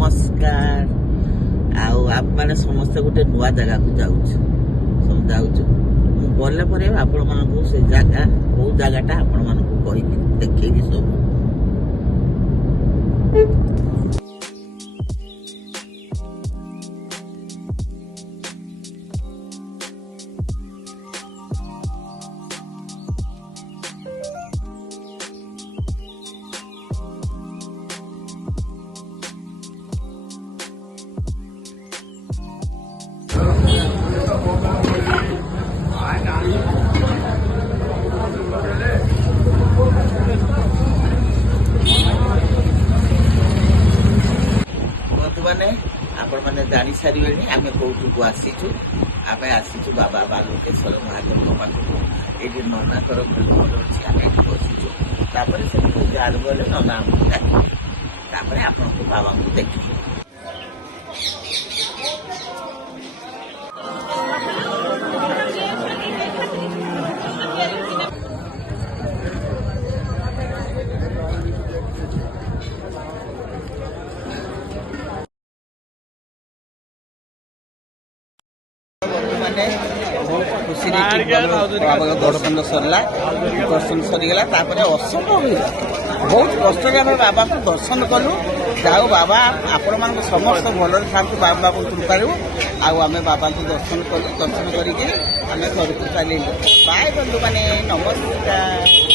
नमस्कार आप मैंने समस्ते गोटे नुआ जगह को जाऊँ गला पर आपण मानक से जगह कौ जगहटा आपण मानक कही देखेगी सब आपण मैंने जानी सारे आम कौटू आसीचु आम आसीचु बाबा बालुकेश्वर महादेव पाखक ये ननाकर घर अच्छी आम ये बसीचु से पूजा आरंभ हेल्ले नना आमको डाक आपको बाबा को देखिए बहुत खुशी दर्शन सरला दर्शन सरीगला असंभव बहुत कष्ट बाबा को दर्शन कलु जाओ बाबा आपण मान समस्त भल था बाबा को कृपा आम बाबा को दर्शन कलु दर्शन करके आम घर को चल बाय बंधु मैंने नमस्कार।